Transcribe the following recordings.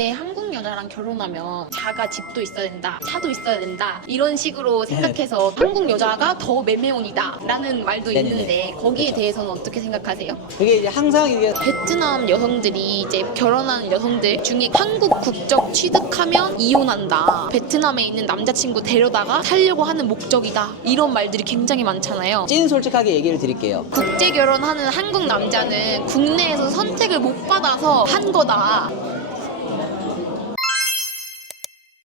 근데 한국 여자랑 결혼하면 자가 집도 있어야 된다, 차도 있어야 된다 이런 식으로 생각해서 한국 여자가 더 매매혼이다 라는 말도 네네네. 있는데 거기에 그렇죠. 대해서는 어떻게 생각하세요? 그게 이제 항상 이게 베트남 여성들이 이제 결혼하는 여성들 중에 한국 국적 취득하면 이혼한다, 베트남에 있는 남자친구 데려다가 살려고 하는 목적이다 이런 말들이 굉장히 많잖아요. 찐 솔직하게 얘기를 드릴게요. 국제 결혼하는 한국 남자는 국내에서 선택을 못 받아서 한 거다.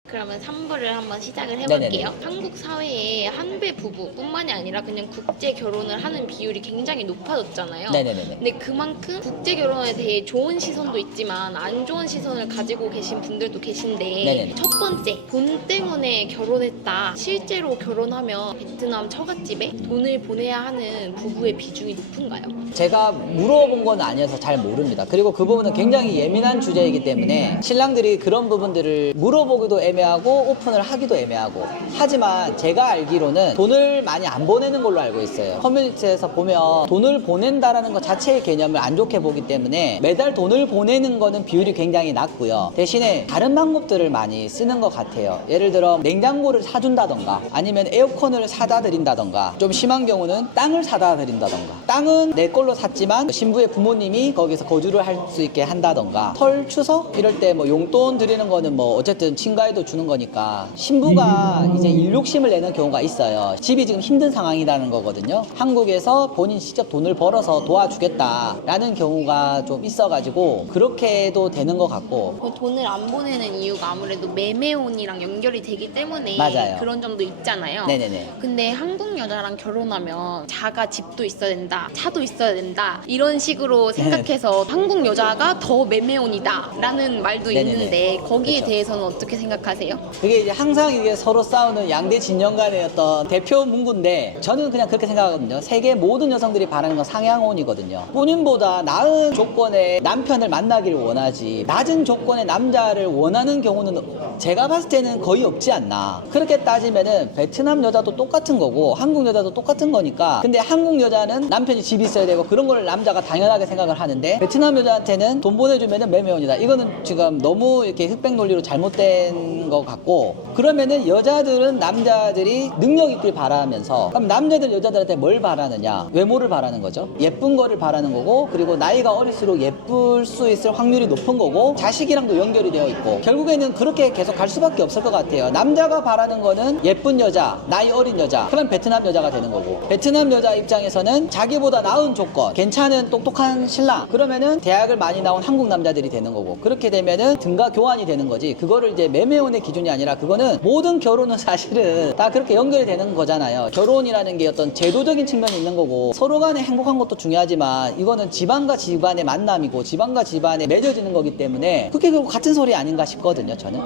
그러면 3부를 한번 시작을 해볼게요. 네네네. 한국 사회에 한배 부부뿐만이 아니라 그냥 국제 결혼을 하는 비율이 굉장히 높아졌잖아요. 네네네. 근데 그만큼 국제 결혼에 대해 좋은 시선도 있지만 안 좋은 시선을 가지고 계신 분들도 계신데 네네네. 첫 번째, 돈 때문에 결혼했다. 실제로 결혼하면 베트남 처갓집에 돈을 보내야 하는 부부의 비중이 높은가요? 제가 물어본 건 아니어서 잘 모릅니다. 그리고 그 부분은 굉장히 예민한 주제이기 때문에 신랑들이 그런 부분들을 물어보기도 애매하고 오픈을 하기도 애매하고, 하지만 제가 알기로는 돈을 많이 안 보내는 걸로 알고 있어요. 커뮤니티에서 보면 돈을 보낸다라는 것 자체의 개념을 안 좋게 보기 때문에 매달 돈을 보내는 거는 비율이 굉장히 낮고요. 대신에 다른 방법들을 많이 쓰는 것 같아요. 예를 들어 냉장고를 사준다던가 아니면 에어컨을 사다 드린다던가, 좀 심한 경우는 땅을 사다 드린다던가. 땅은 내 걸로 샀지만 신부의 부모님이 거기서 거주를 할 수 있게 한다던가, 설 추석 이럴 때 뭐 용돈 드리는 거는 뭐 어쨌든 친가에도 주는 거니까 신부가 이제 일욕심을 내는 경우가 있어요. 집이 지금 힘든 상황이라는 거거든요. 한국에서 본인 직접 돈을 벌어서 도와주겠다라는 경우가 좀 있어가지고 그렇게도 되는 것 같고. 그 돈을 안 보내는 이유가 아무래도 매매혼이랑 연결이 되기 때문에 맞아요. 그런 점도 있잖아요. 네네네. 근데 한국 여자랑 결혼하면 자가 집도 있어야 된다, 차도 있어야 된다 이런 식으로 생각해서 한국 여자가 더 매매혼이다 라는 말도 네네네. 있는데 거기에 그렇죠. 대해서는 어떻게 생각하세요? 그게 이제 항상 이게 서로 싸우는 양대 진영 간의 어떤 대표 문구인데, 저는 그냥 그렇게 생각하거든요. 세계 모든 여성들이 바라는 건 상향혼이거든요. 본인보다 나은 조건의 남편을 만나기를 원하지, 낮은 조건의 남자를 원하는 경우는 제가 봤을 때는 거의 없지 않나. 그렇게 따지면은 베트남 여자도 똑같은 거고 한국 여자도 똑같은 거니까. 근데 한국 여자는 남편이 집이 있어야 되고 그런 걸 남자가 당연하게 생각을 하는데, 베트남 여자한테는 돈 보내주면은 매매혼이다. 이거는 지금 너무 이렇게 흑백 논리로 잘못된 것 같고, 그러면은 여자들은 남자들이 능력 있길 바라면서, 그럼 남자들 여자들한테 뭘 바라느냐? 외모를 바라는 거죠. 예쁜 거를 바라는 거고, 그리고 나이가 어릴수록 예쁠 수 있을 확률이 높은 거고, 자식이랑도 연결이 되어 있고, 결국에는 그렇게 계속 갈 수밖에 없을 것 같아요. 남자가 바라는 거는 예쁜 여자, 나이 어린 여자, 그럼 베트남 여자가 되는 거고, 베트남 여자 입장에서는 자기보다 나은 조건, 괜찮은 똑똑한 신랑, 그러면은 대학을 많이 나온 한국 남자들이 되는 거고, 그렇게 되면은 등가 교환이 되는 거지. 그거를 이제 매매혼의 기준이 아니라 그거는 모든 결혼은 사실은 다 그렇게 연결이 되는 거잖아요. 결혼이라는 게 어떤 제도적인 측면이 있는 거고, 서로 간에 행복한 것도 중요하지만 이거는 집안과 집안의 만남이고 집안과 집안에 맺어지는 거기 때문에 그게 결국 같은 소리 아닌가 싶거든요, 저는.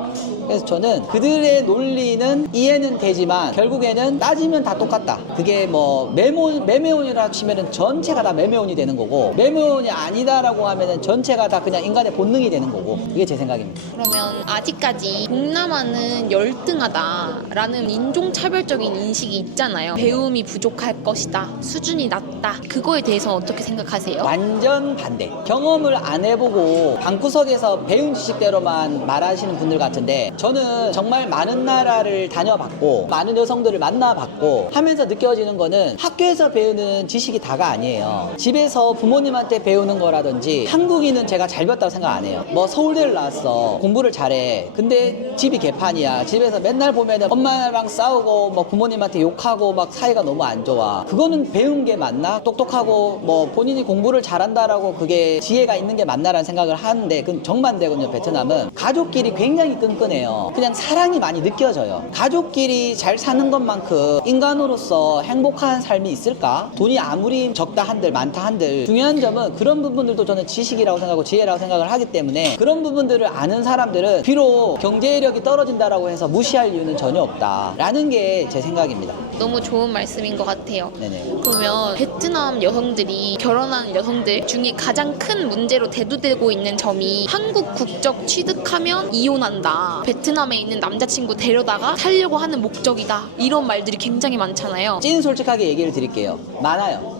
그래서 저는 그들의 논리는 이해는 되지만 결국에는 따지면 다 똑같다. 그게 뭐 매매혼이라 치면은 전체가 다 매매혼이 되는 거고, 매매혼이 아니다라고 하면은 전체가 다 그냥 인간의 본능이 되는 거고, 이게 제 생각입니다. 그러면 아직까지 동남아는 열등하다라는 인종차별적인 인식이 있잖아요. 배움이 부족할 것이다, 수준이 낮다, 그거에 대해서 어떻게 생각하세요? 완전 반대. 경험을 안 해보고 방구석에서 배운 지식대로만 말하시는 분들 같은데, 저는 정말 많은 나라를 다녀봤고 많은 여성들을 만나봤고 하면서 느껴지는 거는 학교에서 배우는 지식이 다가 아니에요. 집에서 부모님한테 배우는 거라든지, 한국인은 제가 잘 배웠다고 생각 안 해요. 뭐 서울대를 나왔어, 공부를 잘해, 근데 집이 개판이야. 집에서 맨날 보면은 엄마랑 싸우고 뭐 부모님한테 욕하고 막 사이가 너무 안 좋아. 그거는 배운 게 맞나? 똑똑하고 뭐 본인이 공부를 잘한다라고 그게 지혜가 있는 게 맞나라는 생각을 하는데, 그건 정반대거든요. 베트남은 가족끼리 굉장히 끈끈해요. 그냥 사랑이 많이 느껴져요. 가족끼리 잘 사는 것만큼 인간으로서 행복한 삶이 있을까? 돈이 아무리 적다 한들 많다 한들 중요한 점은 그런 부분들도 저는 지식이라고 생각하고 지혜라고 생각을 하기 때문에, 그런 부분들을 아는 사람들은 비록 경제력이 떨어진다라고 해서 무시할 이유는 전혀 없다라는 게 제 생각입니다. 너무 좋은 말씀인 것 같아요. 네네. 그러면 베트남 여성들이 결혼한 여성들 중에 가장 큰 문제로 대두되고 있는 점이 한국 국적 취득하면 이혼한다, 베트남에 있는 남자친구 데려다가 살려고 하는 목적이다 이런 말들이 굉장히 많잖아요. 찐 솔직하게 얘기를 드릴게요. 많아요.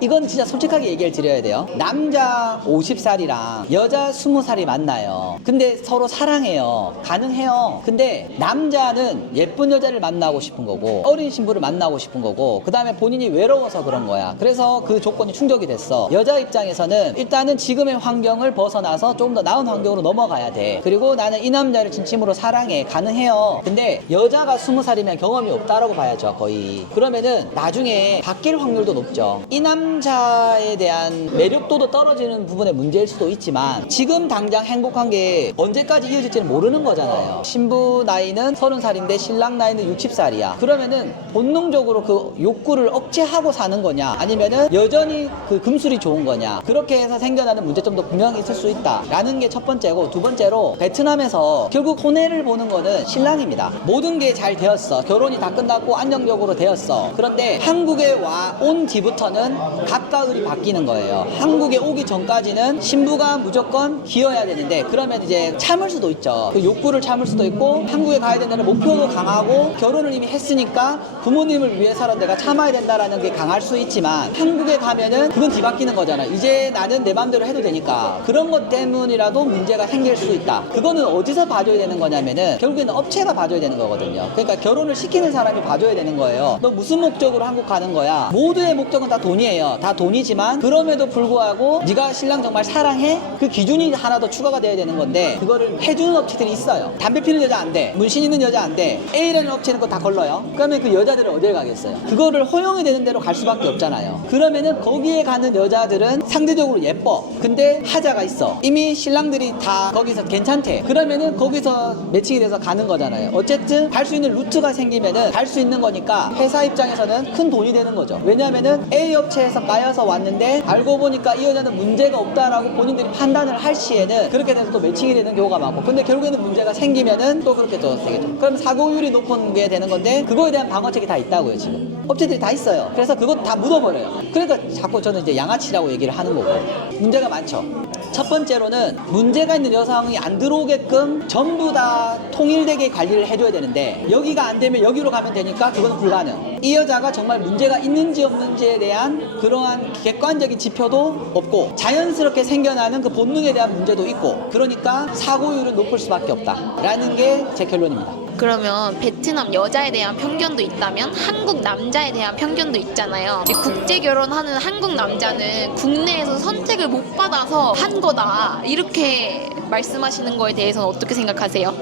이건 진짜 솔직하게 얘기를 드려야 돼요. 남자 50살이랑 여자 20살이 만나요. 근데 서로 사랑해요. 가능해요. 근데 남자는 예쁜 여자를 만나고 싶은 거고 어린 신부를 만나고 싶은 거고 그 다음에 본인이 외로워서 그런 거야. 그래서 그 조건이 충족이 됐어. 여자 입장에서는 일단은 지금의 환경을 벗어나서 좀 더 나은 환경으로 넘어가야 돼. 그리고 나는 이 남자를 진심으로 사랑해. 가능해요. 근데 여자가 20살이면 경험이 없다라고 봐야죠. 거의. 그러면은 나중에 바뀔 확률도 높죠. 이 남자에 대한 매력도도 떨어지는 부분의 문제일 수도 있지만 지금 당장 행복한 게 언제까지 이어질지는 모르는 거잖아요. 신부 나이는 30살인데 신랑 나이는 60살이야. 그러면은 본능적으로 그 욕구를 억제하고 사는 거냐 아니면은 여전히 그 금술이 좋은 거냐 그렇게 해서 생겨나는 문제점도 분명히 있을 수 있다 라는 게 첫 번째고 두 번째로 베트남에서 결국 손해를 보는 거는 신랑입니다. 모든 게 잘 되었어. 결혼이 다 끝났고 안정적으로 되었어. 그런데 한국에 온 뒤부터는 갑가을이 바뀌는 거예요. 한국에 오기 전까지는 신부가 무조건 기어야 되는데 그러면 이제 참을 수도 있죠. 그 욕구를 참을 수도 있고 한국에 가야 된다는 목표도 강하고 결혼을 이미 했으니까 부모님을 위해서라도 내가 참아야 된다라는 게 강할 수 있지만 한국에 가면은 그건 뒤바뀌는 거잖아. 이제 나는 내 맘대로 해도 되니까 그런 것 때문이라도 문제가 생길 수 있다. 그거는 어디서 봐줘야 되는 거냐면은 결국에는 업체가 봐줘야 되는 거거든요. 그러니까 결혼을 시키는 사람이 봐줘야 되는 거예요. 너 무슨 목적으로 한국 가는 거야? 모두의 목적은 다 돈이에요. 다 돈이지만 그럼에도 불구하고 네가 신랑 정말 사랑해? 그 기준이 하나 더 추가가 돼야 되는 건데 그거를 해주는 업체들이 있어요. 담배 피는 여자 안 돼. 문신 있는 여자 안 돼. A라는 업체는 그거 다 걸러요. 그러면 그 여자들은 어디에 가겠어요? 그거를 허용이 되는 대로 갈 수밖에 없잖아요. 그러면은 거기에 가는 여자들은 상대적으로 예뻐. 근데 하자가 있어. 이미 신랑들이 다 거기서 괜찮대. 그러면은 거기서 매칭이 돼서 가는 거잖아요. 어쨌든 갈 수 있는 루트가 생기면은 갈 수 있는 거니까 회사 입장에서는 큰 돈이 되는 거죠. 왜냐하면은 A 업체에서 까여서 왔는데 알고 보니까 이 여자는 문제가 없다라고 본인들이 판단을 할 시에는 그렇게 돼서 또 매칭이 되는 경우가 많고 근데 결국에는 문제가 생기면은 또 그렇게 또 되겠죠. 그럼 사고율이 높은 게 되는 건데 그거에 대한 방어책이 다 있다고요 지금. 업체들이 다 있어요. 그래서 그거 다 묻어버려요. 그러니까 자꾸 저는 이제 양아치라고 얘기를 하는 거고 문제가 많죠. 첫 번째로는 문제가 있는 여성이 안 들어오게끔 전부 다 통일되게 관리를 해줘야 되는데 여기가 안 되면 여기로 가면 되니까 그건 불가능. 이 여자가 정말 문제가 있는지 없는지에 대한 그러한 객관적인 지표도 없고 자연스럽게 생겨나는 그 본능에 대한 문제도 있고 그러니까 사고율은 높을 수밖에 없다라는 게 제 결론입니다. 그러면 베트남 여자에 대한 편견도 있다면 한국 남자에 대한 편견도 있잖아요. 이제 국제 결혼하는 한국 남자는 국내에서 선택을 못 받아서 한 거다 이렇게 말씀하시는 거에 대해서는 어떻게 생각하세요?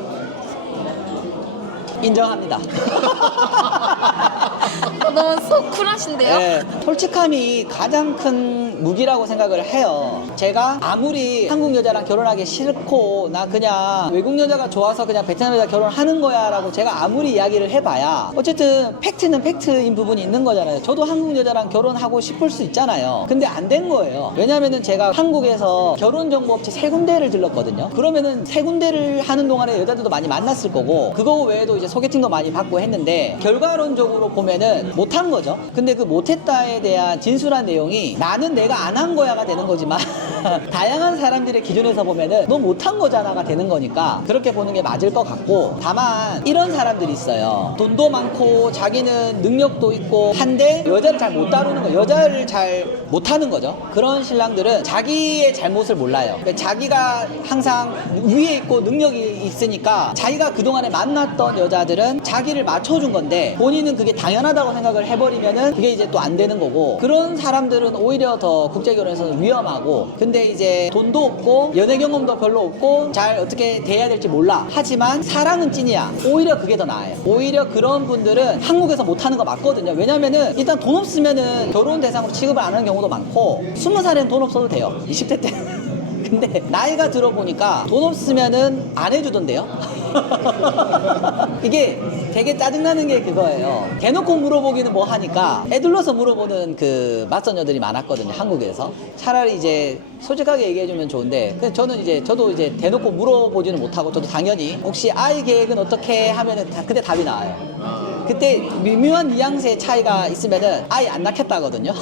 인정합니다. 너무 속 쿨하신데요? 네, 솔직함이 가장 큰 무기라고 생각을 해요. 제가 아무리 한국 여자랑 결혼하기 싫고 나 그냥 외국 여자가 좋아서 그냥 베트남 여자 결혼하는 거야 라고 제가 아무리 이야기를 해봐야 어쨌든 팩트는 팩트인 부분이 있는 거잖아요. 저도 한국 여자랑 결혼하고 싶을 수 있잖아요. 근데 안 된 거예요. 왜냐면은 제가 한국에서 결혼정보업체 3군데를 들렀거든요. 그러면은 3군데를 하는 동안에 여자들도 많이 만났을 거고 그거 외에도 이제 소개팅도 많이 받고 했는데 결과론적으로 보면은 못한 거죠. 근데 그 못했다에 대한 진술한 내용이 나는 내가 안 한 거야가 되는 거지만 다양한 사람들의 기준에서 보면은 너 못한 거잖아가 되는 거니까 그렇게 보는 게 맞을 것 같고 다만 이런 사람들이 있어요. 돈도 많고 자기는 능력도 있고 한데 여자를 잘 못 다루는 거 여자를 잘 못하는 거죠. 그런 신랑들은 자기의 잘못을 몰라요. 그러니까 자기가 항상 위에 있고 능력이 있으니까 자기가 그동안에 만났던 여자들은 자기를 맞춰준 건데 본인은 그게 당연하다고 생각을 해버리면은 그게 이제 또 안 되는 거고 그런 사람들은 오히려 더 국제결혼에서는 위험하고 근데 이제 돈도 없고 연애 경험도 별로 없고 잘 어떻게 대해야 될지 몰라 하지만 사랑은 찐이야. 오히려 그게 더 나아요. 오히려 그런 분들은 한국에서 못하는 거 맞거든요. 왜냐면은 일단 돈 없으면은 결혼 대상으로 취급을 안 하는 경우도 많고 20살에는 돈 없어도 돼요. 20대 때 근데 나이가 들어보니까 돈 없으면은 안 해주던데요. 이게 되게 짜증나는 게 그거예요. 대놓고 물어보기는 뭐 하니까 애들러서 물어보는 그 맞선녀들이 많았거든요. 한국에서. 차라리 이제 솔직하게 얘기해주면 좋은데 근데 저도 이제 대놓고 물어보지는 못하고 저도 당연히 혹시 아이 계획은 어떻게 하면은 그때 답이 나와요. 그때 미묘한 뉘앙스의 차이가 있으면은 아예 안 낳겠다거든요.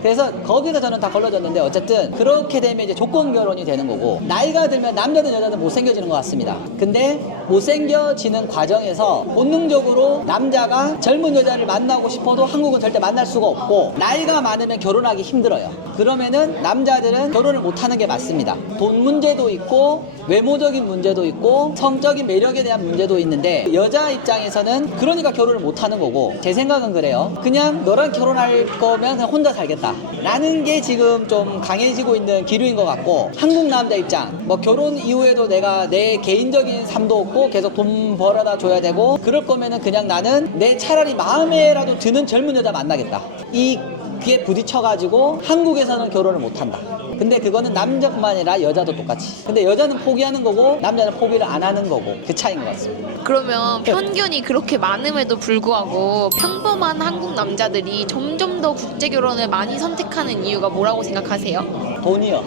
그래서 거기서 저는 다 걸러졌는데 어쨌든 그렇게 되면 이제 조건 결혼이 되는 거고 나이가 들면 남자든 여자든 못생겨지는 것 같습니다. 근데 못생겨지는 과정에서 본능적으로 남자가 젊은 여자를 만나고 싶어도 한국은 절대 만날 수가 없고 나이가 많으면 결혼하기 힘들어요. 그러면은 남자들은 결혼을 못하는 게 맞습니다. 돈 문제도 있고 외모적인 문제도 있고 성적인 매력에 대한 문제도 있는데 여자 입장에서는 그러니까 결혼을 못하는 거고 제 생각은 그래요. 그냥 너랑 결혼할 거면 그냥 혼자 살겠다 라는 게 지금 좀 강해지고 있는 기류인 것 같고 한국 남자 입장 뭐 결혼 이후에도 내가 내 개인적인 삶도 없고 계속 돈 벌어다 줘야 되고 그럴 거면은 그냥 나는 내 차라리 마음에라도 드는 젊은 여자 만나겠다 이 귀에 부딪혀가지고 한국에서는 결혼을 못한다. 근데 그거는 남자뿐만 아니라 여자도 똑같이. 근데 여자는 포기하는 거고 남자는 포기를 안 하는 거고 그 차이인 것 같습니다. 그러면 편견이 그렇게 많음에도 불구하고 평범한 한국 남자들이 점점 더 국제 결혼을 많이 선택하는 이유가 뭐라고 생각하세요? 돈이요.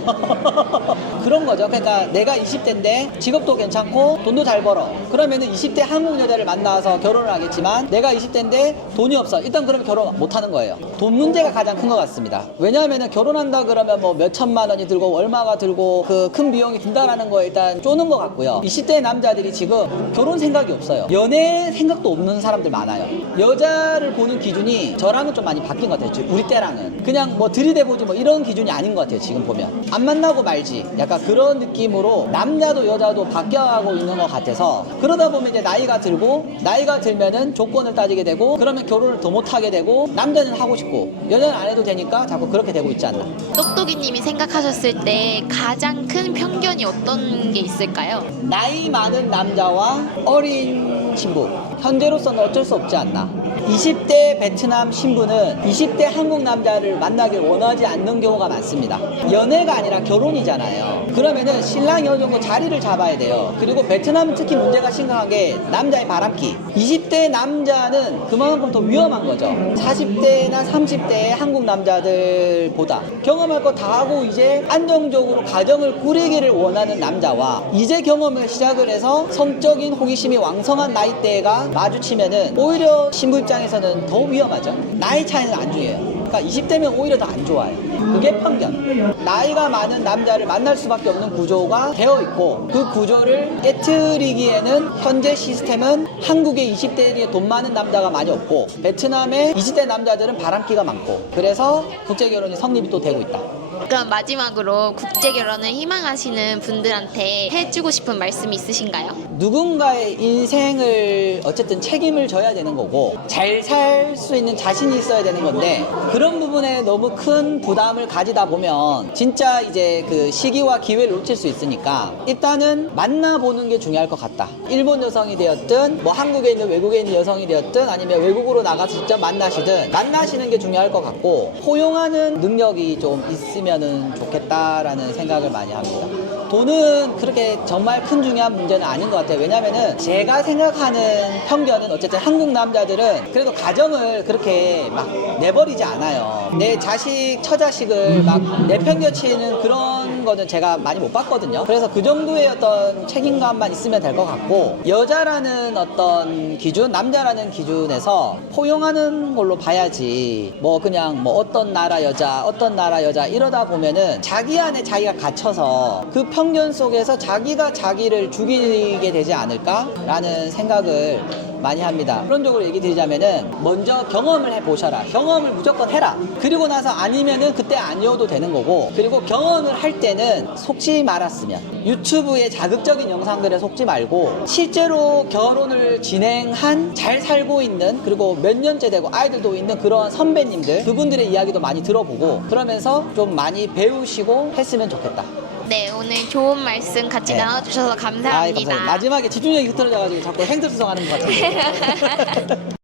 그런 거죠. 그러니까 내가 20대인데 직업도 괜찮고 돈도 잘 벌어. 그러면은 20대 한국 여자를 만나서 결혼을 하겠지만 내가 20대인데 돈이 없어. 일단 그러면 결혼 못 하는 거예요. 돈 문제가 가장 큰 것 같습니다. 왜냐하면은 결혼한다 그러면 뭐 몇 천만 원이 들고 얼마가 들고 그 큰 비용이 든다라는 거에 일단 쪼는 것 같고요. 20대 남자들이 지금 결혼 생각이 없어요. 연애 생각도 없는 사람들 많아요. 여자를 보는 기준이 저랑은 좀 많이 바뀐 것 같아요. 우리 때랑은. 그냥 뭐 들이대보지 뭐 이런 기준이 아닌 것 같아요. 지금 보면. 안 만나고 말지. 약간 그런 느낌으로 남자도 여자도 바뀌어가고 있는 것 같아서 그러다 보면 이제 나이가 들면은 조건을 따지게 되고 그러면 결혼을 더 못하게 되고 남자는 하고 싶고 여자는 안 해도 되니까 자꾸 그렇게 되고 있지 않나. 똑똑이님이 생각하셨을 때 가장 큰 편견이 어떤 게 있을까요? 나이 많은 남자와 어린 신부 현재로서는 어쩔 수 없지 않나. 20대 베트남 신부는 20대 한국 남자를 만나길 원하지 않는 경우가 많습니다. 연애가 아니라 결혼이잖아요. 그러면은 신랑이 어느 정도 자리를 잡아야 돼요. 그리고 베트남은 특히 문제가 심각한 게 남자의 바람기. 20대 남자는 그만큼 더 위험한 거죠. 40대나 30대의 한국 남자들보다 경험할 거 다 하고 이제 안정적으로 가정을 꾸리기를 원하는 남자와 이제 경험을 시작을 해서 성적인 호기심이 왕성한 나이대가 마주치면은 오히려 신부 입장에서는 더 위험하죠. 나이 차이는 안 중요해요. 그러니까 20대면 오히려 더 안 좋아요. 그게 편견. 나이가 많은 남자를 만날 수밖에 없는 구조가 되어 있고 그 구조를 깨트리기에는 현재 시스템은 한국의 20대에 돈 많은 남자가 많이 없고 베트남의 20대 남자들은 바람기가 많고 그래서 국제결혼이 성립이 또 되고 있다. 그럼 마지막으로 국제 결혼을 희망하시는 분들한테 해주고 싶은 말씀이 있으신가요? 누군가의 인생을 어쨌든 책임을 져야 되는 거고 잘 살 수 있는 자신이 있어야 되는 건데 그런 부분에 너무 큰 부담을 가지다 보면 진짜 이제 그 시기와 기회를 놓칠 수 있으니까 일단은 만나보는 게 중요할 것 같다. 일본 여성이 되었든 뭐 한국에 있는 외국에 있는 여성이 되었든 아니면 외국으로 나가서 직접 만나시든 만나시는 게 중요할 것 같고 포용하는 능력이 좀 있으면은 좋겠다라는 생각을 많이 합니다. 돈은 그렇게 정말 큰 중요한 문제는 아닌 것 같아요. 왜냐면은 제가 생각하는 편견은 어쨌든 한국 남자들은 그래도 가정을 그렇게 막 내버리지 않아요. 내 자식, 처자식을 막 내팽겨치는 그런 거는 제가 많이 못 봤거든요. 그래서 그 정도의 어떤 책임감만 있으면 될 것 같고 여자라는 어떤 기준, 남자라는 기준에서 포용하는 걸로 봐야지 뭐 그냥 뭐 어떤 나라 여자 이러다 보면은 자기 안에 자기가 갇혀서 그 편견 속에서 자기가 자기를 죽이게 되지 않을까라는 생각을 많이 합니다. 그런적으로 얘기 드리자면은 먼저 경험을 해보셔라. 경험을 무조건 해라. 그리고 나서 아니면은 그때 아니어도 되는 거고 그리고 경험을 할 때는 속지 말았으면 유튜브의 자극적인 영상들에 속지 말고 실제로 결혼을 진행한 잘 살고 있는 그리고 몇 년째 되고 아이들도 있는 그런 선배님들 그분들의 이야기도 많이 들어보고 그러면서 좀 많이 배우시고 했으면 좋겠다. 네, 오늘 좋은 말씀 같이 네. 나눠주셔서 감사합니다. 감사합니다. 마지막에 집중력이 흐트러져가지고 자꾸 행설수성하는 것 같아요.